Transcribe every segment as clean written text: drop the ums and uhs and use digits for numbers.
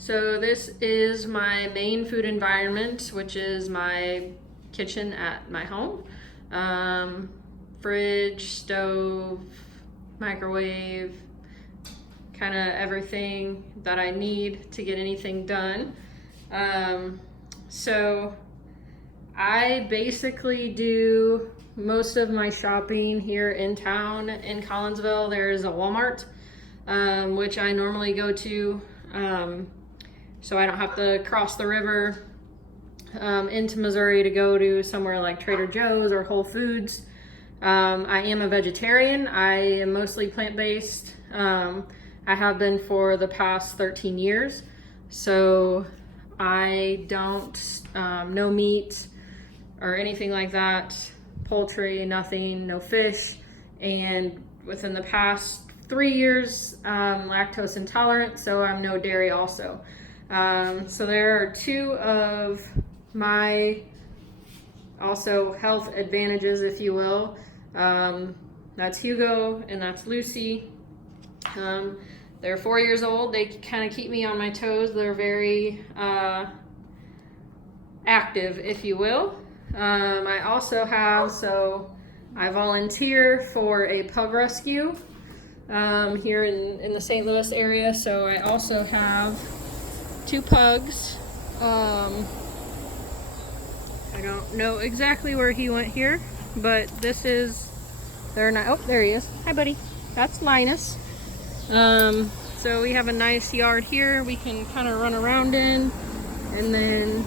So this is my main food environment, which is my kitchen at my home. Fridge, stove, microwave, kind of everything that I need to get anything done. So I basically do most of my shopping here in town in Collinsville. There's a Walmart, which I normally go to. So I don't have to cross the river into Missouri to go to somewhere like Trader Joe's or Whole Foods. I am a vegetarian. I am mostly plant-based. I have been for the past 13 years. So I don't, no meat or anything like that, poultry, nothing, no fish. And within the past 3 years, lactose intolerant, so I'm no dairy also. So there are two of my also health advantages, if you will. That's Hugo and that's Lucy. They're 4 years old. They kind of keep me on my toes. They're very active, if you will. I also have, so I volunteer for a pug rescue here in the St. Louis area. So I also have 2 pugs. I don't know exactly where he went here, but this is, they're not, oh, there he is. Hi, buddy. That's Linus. So we have a nice yard here we can kind of run around in. And then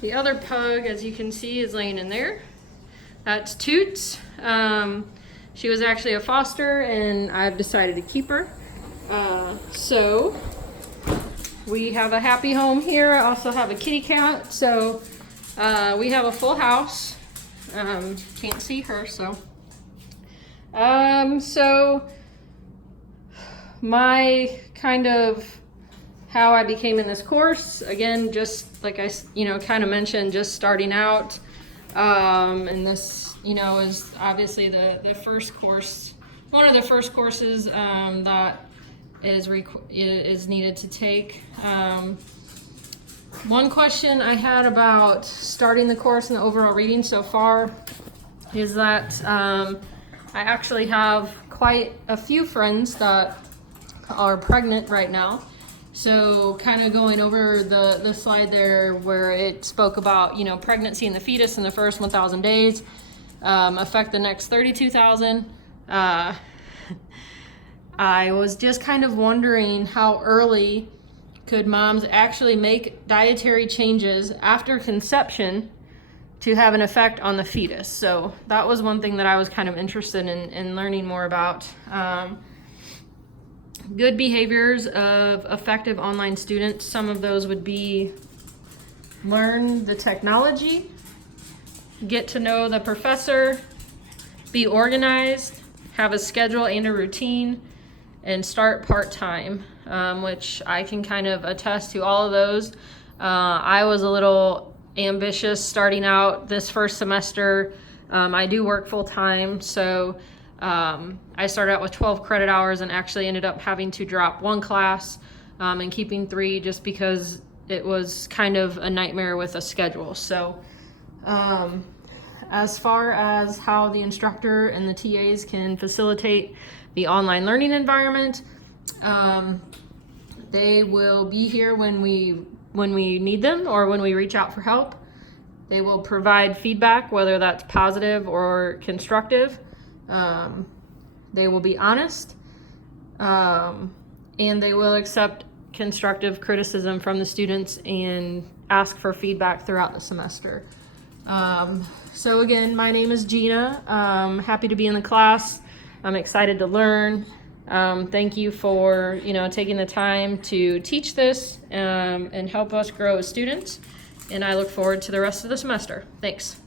the other pug, as you can see, is laying in there. That's Toots. She was actually a foster and I've decided to keep her. So we have a happy home here. I also have a kitty cat. So we have a full house. Can't see her, so. So my kind of how I became in this course, again, just like I, kind of mentioned, just starting out. And this, is obviously the first course, one of the first courses that is needed to take. One question I had about starting the course and the overall reading so far is that I actually have quite a few friends that are pregnant right now. So kind of going over the slide there where it spoke about, pregnancy in the fetus in the first 1,000 days affect the next 32,000. I was just kind of wondering how early could moms actually make dietary changes after conception to have an effect on the fetus. So that was one thing that I was kind of interested in learning more about. Good behaviors of effective online students. Some of those would be learn the technology, get to know the professor, be organized, have a schedule and a routine, and start part-time, which I can kind of attest to all of those. I was a little ambitious starting out this first semester. I do work full-time, so I started out with 12 credit hours and actually ended up having to drop 1 class and keeping 3 just because it was kind of a nightmare with a schedule. So as far as how the instructor and the TAs can facilitate the online learning environment, they will be here when we need them or when we reach out for help. They will provide feedback, whether that's positive or constructive. They will be honest, and they will accept constructive criticism from the students and ask for feedback throughout the semester. So again, my name is Gina. Happy to be in the class. I'm excited to learn. Thank you for taking the time to teach this and help us grow as students. And I look forward to the rest of the semester. Thanks.